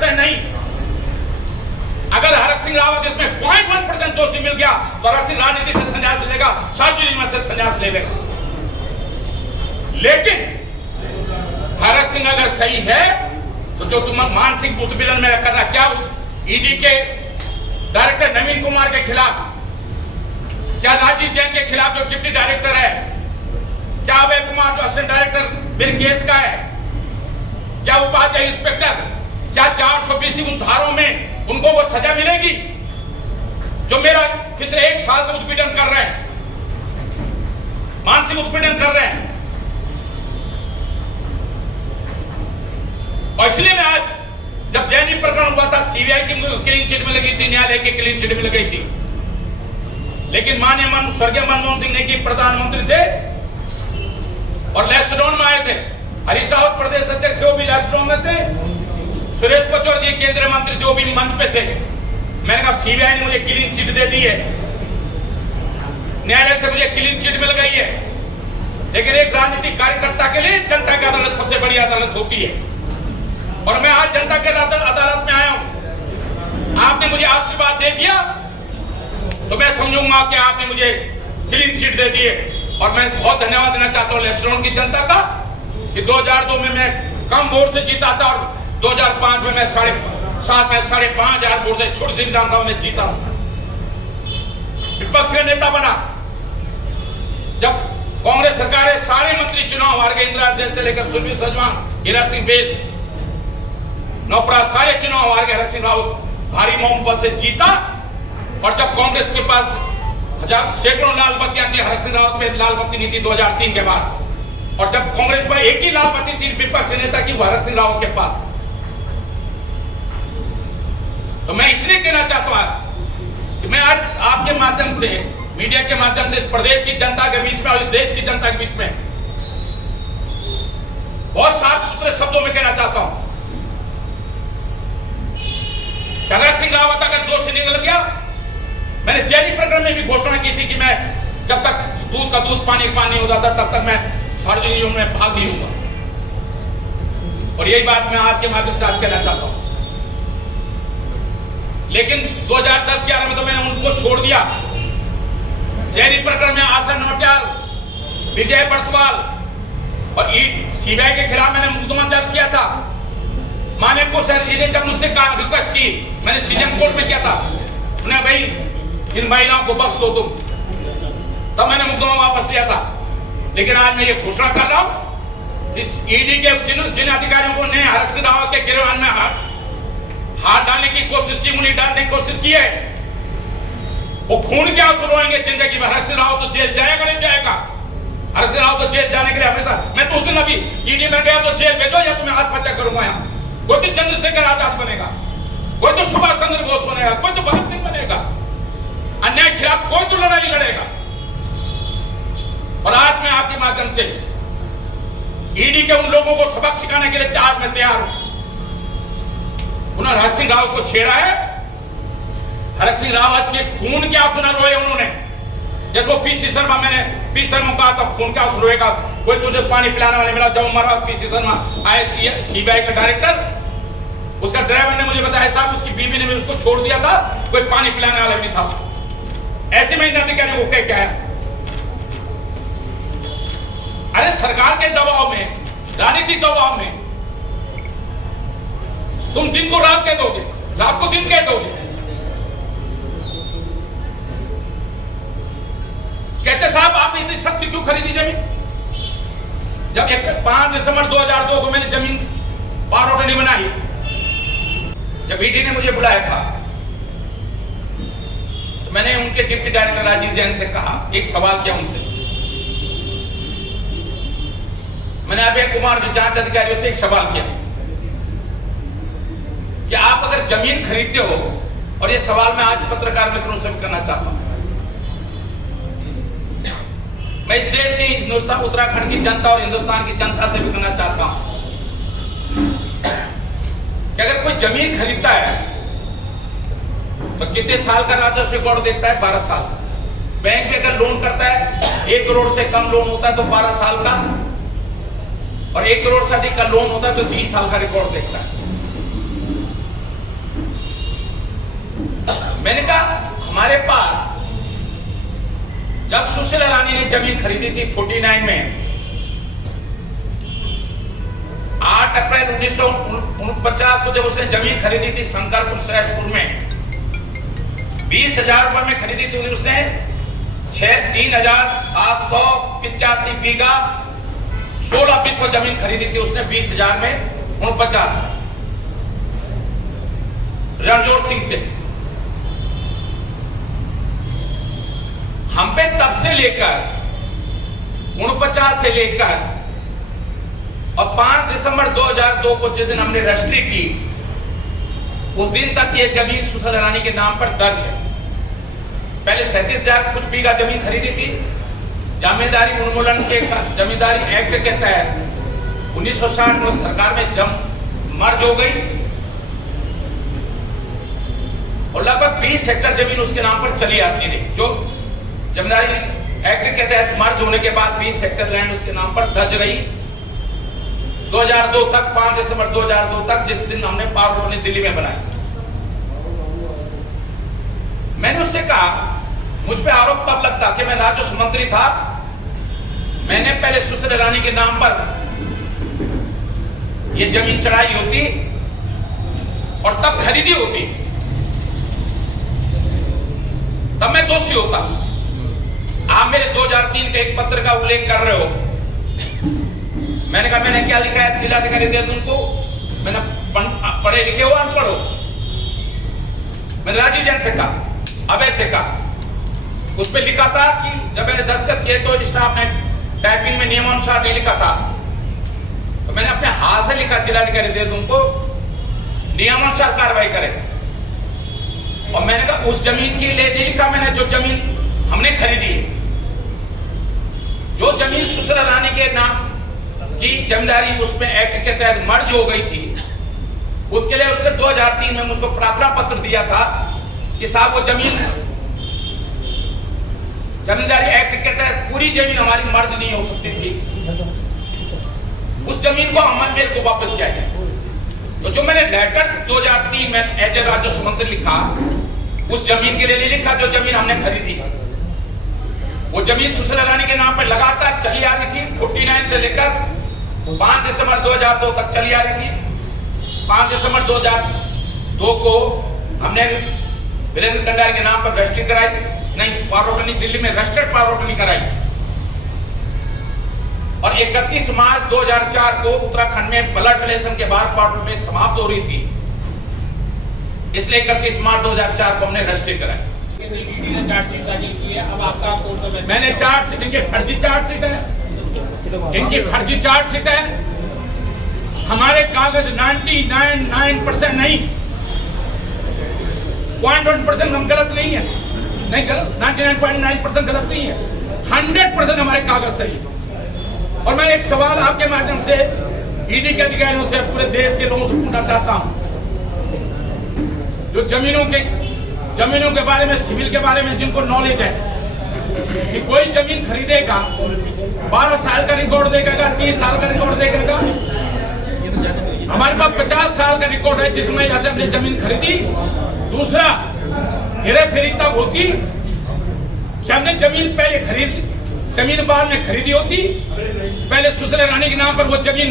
100% नहीं। अगर हरक सिंह रावत इसमें 0.1% दोषी मिल गया तो हरक सिंह राजनीति से संन्यास लेगा, सार्वजनिक से संन्यास ले लेगा। लेकिन हरक सिंह अगर सही है तो जो तुम मानसिक उत्पीड़न में कर रहा, क्या उस ईडी के डायरेक्टर नवीन कुमार के खिलाफ, क्या राजीव जैन के खिलाफ जो डिप्टी डायरेक्टर है, क्या अभय कुमार जो असिस्टेंट डायरेक्टर बिल केस का है, क्या उपाध्याय इंस्पेक्टर, क्या 420 उन धारों में उनको वो सजा मिलेगी जो मेरा पिछले 1 साल से उत्पीड़न कर रहे हैं, मानसिक उत्पीड़न कर रहे हैं। और इसलिए मैं आज जब जैनी प्रकरण हुआ था, सीबीआई की क्लीन चिट में लगी थी, न्यायालय की क्लीन चिट में लगी थी, लेकिन माननीय स्वर्गीय मनमोहन सिंह ने की प्रधानमंत्री थे और लैसडॉन में आए थे, हरीश रावत प्रदेश अध्यक्ष थे, वो भी लैसडॉन में थे, सुरेश पचौर जी केंद्रीय मंत्री थे, वो भी मंच पे थे। मैंने कहा सीबीआई ने मुझे क्लीन चिट दे दी है, न्यायालय से मुझे क्लीन चिट मिल गई है, लेकिन एक राजनीतिक कार्यकर्ता के लिए जनता की अदालत सबसे बड़ी अदालत होती है। और मैं आज जनता के अदालत में आया हूं, आपने मुझे आशीर्वाद दे दिया तो मैं समझूंगा कि आपने मुझे क्लीन चिट दे दी है। और मैं बहुत धन्यवाद देना चाहता हूं लैसडॉन की जनता का कि 2002 में मैं कम वोट से जीता था और 2005 में मैं 5,500 वोट से छोटी सी विधानसभा में जीता हूं, विपक्ष का नेता बना। जब कांग्रेस सरकार सारे मंत्री चुनाव हार गए, इंदिरा जैसे लेकर सुरभि सजवान, हीरा सिंह बेज, नौपरा सारे चुनाव हार गए, हरक सिंह रावत भारी बहुमत से जीता। और जब कांग्रेस के पास सैकड़ों लाल बत्तियां थी, हरक सिंह रावत में लाल बत्ती नहीं थी 2003 के बाद, और जब कांग्रेस में एक ही लाल बत्ती थी विपक्ष नेता की, वो हरक सिंह रावत के पास। तो मैं इसलिए कहना चाहता हूं आज कि मैं आज आपके माध्यम से, मीडिया के माध्यम से इस प्रदेश की जनता के बीच में और इस देश की जनता के बीच में बहुत साफ सुथरे शब्दों में कहना चाहता हूं, हरक सिंह रावत अगर दोषी निकल गया, मैंने जैनी प्रकरण में भी घोषणा की थी कि मैं जब तक दूध का दूध पानी पानी होता था तब तक मैं सार्वजनिक में भाग नहीं लूंगा। और यही बात मैं आपके माध्यम से आज कहना चाहता हूं। लेकिन 2010-11 में तो मैंने उनको छोड़ दिया। जैनी प्रकरण में आशा नौटियाल, विजय बर्तवाल और सीबीआई के खिलाफ मैंने मुकदमा दर्ज किया था। माने को सर जी ने जब मुझसे रिक्वेस्ट की, मैंने सीएम कोर्ट में किया था, उन्हें भाई इन महिलाओं को बख्श दो तुम, तब मैंने मुकदमा वापस लिया था। लेकिन आज मैं ये घोषणा कर रहा हूं, इस ईडी के जिन अधिकारियों को ने हरक सिंह रावत के गिरफ्तार में हाथ डालने की कोशिश की, मुनी डालने की कोशिश की है, वो खून के आंसू रोएंगे जिंदगी भर। हरक सिंह रावत तो जेल जाएगा नहीं जाएगा, हरक सिंह रावत तो जेल जाने के लिए हमेशा, मैं तो उस दिन अभी ईडी में गया तो जेल भेजो या तुम्हें आत्महत्या करूंगा। यहाँ कोई तो चंद्रशेखर आजाद बनेगा, कोई तो सुभाष चंद्र बोस बनेगा, कोई तो भगत सिंह बनेगा, अन्याय के खिलाफ कोई तो लड़ाई लड़ेगा। और आज मैं आपके माध्यम से ईडी के उन लोगों को सबक सिखाने के लिए आज मैं तैयार हूं। उन्होंने हरक सिंह रावत को छेड़ा है, हरक सिंह रावत के खून के आंसू न रोए उन्होंने, जैसे वो पीसी शर्मा, मैंने पी शर्मा कहा था खून का आंसू रोएगा, कोई तुझे पानी पिलाने वाले मिला, जब मरा पीसी शर्मा आए सीबीआई का डायरेक्टर, उसका ड्राइवर ने मुझे बताया साहब उसकी बीवी ने भी उसको छोड़ दिया था, कोई पानी पिलाने वाला नहीं था उसको। ऐसे में इन अधिकारियों को क्या है? अरे सरकार के दबाव में, राजनीतिक दबाव में तुम दिन को रात कह दोगे, रात को दिन कह दोगे। कहते साहब आपने इतनी सस्ती क्यों खरीदी जमीन? जब 5 दिसंबर 2002 को मैंने जमीन पारोटनी बनाई, जब ईडी ने मुझे बुलाया था तो मैंने उनके डिप्टी डायरेक्टर राजीव जैन से कहा, एक सवाल किया उनसे, मैंने अभय कुमार जो जांच अधिकारियों से एक सवाल किया कि आप अगर जमीन खरीदते हो, और ये सवाल मैं आज पत्रकार मित्रों से भी करना चाहता हूं, मैं इस देश की हिंदुस्तान उत्तराखंड की जनता और हिंदुस्तान की जनता से भी करना चाहता हूं कि अगर कोई जमीन खरीदता है तो कितने साल का राजस्व रिकॉर्ड देखता है? 12 साल। बैंक में अगर लोन करता है 1 करोड़ से कम लोन होता है तो 12 साल का, और 1 करोड़ से अधिक का लोन होता है तो 30 साल का रिकॉर्ड देखता है। मैंने कहा हमारे पास जब सुशीला रानी ने जमीन खरीदी थी 49 में, 8 अप्रैल 1949 को जब उसने जमीन खरीदी थी शंकरपुर सहसपुर में 20,000 रुपए में खरीदी थी उसने 3,785 बीघा 16% जमीन खरीदी थी उसने 20,000 में 49 में रणजोत सिंह से। हम पे तब से लेकर 49 से लेकर और 5 दिसंबर 2002 को जिस दिन हमने रजिस्ट्री की उस दिन तक ये जमीन सुशीला रानी के नाम पर दर्ज है। पहले 37,000 कुछ बीघा जमीन खरीदी थी, जमींदारी उन्मूलन के जमींदारी एक्ट के तहत 1960 में सरकार में मर्ज हो गई और लगभग 20 हेक्टेयर जमीन उसके नाम पर चली आती रही, जो जमींदारी एक्ट के तहत मर्ज होने के बाद 20 हेक्टेयर लैंड उसके नाम पर दर्ज रही 2002 तक, 5 दिसंबर 2002 तक, जिस दिन हमने पावर कॉलोनी दिल्ली में बनाई। मैंने उससे कहा मुझ पे आरोप तब लगता कि मैं राजस्व मंत्री था, मैंने पहले सुशीला रानी के नाम पर यह जमीन चढ़ाई होती और तब खरीदी होती, तब मैं दोषी होता। आप मेरे 2003 के एक पत्र का उल्लेख कर रहे हो, मैंने कहा मैंने क्या लिखा है जिलाधिकारी देहरादून को, मैंने पढ़े लिखे हो अनपढ़ हो, मैंने राजीव जैन से कहा, अभय से कहा, उस पर लिखा था कि जब मैंने दस्तखत किए तो स्टाफ ने टाइपिंग में नियमानुसार नहीं लिखा था, तो मैंने अपने हाथ से लिखा जिलाधिकारी देहरादून को नियमानुसार कार्रवाई करे। और मैंने कहा उस जमीन के लिए नहीं लिखा मैंने जो जमीन हमने खरीदी है, जो जमीन सुशीला रानी के नाम की जमींदारी उसमें एक्ट के तहत मर्ज हो गई थी, उसके लिए उसने 2003 में मुझको प्रार्थना पत्र दिया था कि साहब वो जमीन जमींदारी एक्ट के तहत पूरी जमीन हमारी मर्ज नहीं हो सकती थी, उस जमीन को हम मेरे को वापस किया गया। तो जो मैंने लेटर 2003 में एज ए राजस्व मंत्री लिखा, उस जमीन के लिए नहीं लिखा जो जमीन हमने खरीदी। वो जमीन सुशीला रानी के नाम पर लगातार चली आ रही थी 49 से लेकर 5 दिसंबर 2002 तक चली आ रही थी। 5 दिसंबर 2002 को हमने वीरेंद्र कंडारी के नाम पर रजिस्ट्री कराई, नहीं पावर दिल्ली में रजिस्टर्ड पावर कराई और 31 मार्च 2004 को उत्तराखंड में ब्लड रिलेशन के बाद पावर समाप्त हो रही थी, इसलिए 31 मार्च 2004 को हमने रजिस्ट्री कराई। ने चार्जशीट दाखिल की है, अब आपका कोर्ट में मैंने चार्जशीट, इनके फर्जी चार्जशीट है, इनकी फर्जी चार्जशीट है। हमारे कागज 99% नहीं, 0.1% हम गलत नहीं है, नहीं गलत, 99.9% गलत नहीं है, 100% हमारे कागज सही। और मैं एक सवाल आपके माध्यम से ईडी के अधिकारियों से, पूरे देश के लोगों से पूछना चाहता हूं, जो जमीनों के बारे में, सिविल के बारे में जिनको नॉलेज है कि कोई जमीन खरीदेगा 12 साल का रिकॉर्ड देगा, 30 साल का रिकॉर्ड देगा, हमारे पास 50 साल का रिकॉर्ड है जिसमें यहां से हमने जमीन खरीदी। दूसरा, हेरा फेरी तब होती कि हमने जमीन पहले खरीदी, जमीन बाद में खरीदी होती। पहले सुशीला रानी के नाम पर वो जमीन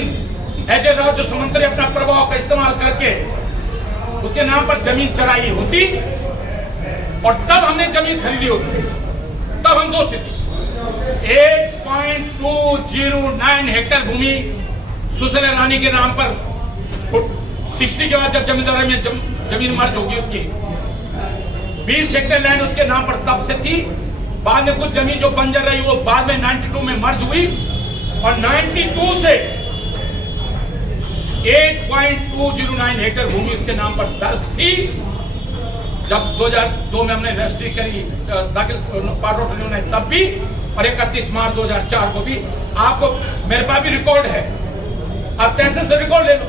एज ए राजस्व मंत्री अपना प्रभाव का इस्तेमाल करके उसके नाम पर जमीन चढ़ाई होती और तब हमने जमीन खरीदी होती, तब हम दोषी थे। 8.209 हेक्टेयर भूमि सुशीला रानी के नाम पर 60 के बाद जब जमींदारी में जमीन मर्ज होगी उसकी 20 हेक्टेयर लैंड उसके नाम पर तब से थी। बाद में कुछ जमीन जो बंजर रही वो बाद में 92 में मर्ज हुई और 92 से 8.209 हेक्टेयर भूमि उसके नाम पर दर्ज थी। जब 2002 में हमने रजिस्ट्री करी दाखिल ने तब भी, और 31 मार्च 2004 को भी। आपको मेरे पास भी रिकॉर्ड है, आप तहसील से रिकॉर्ड ले लो।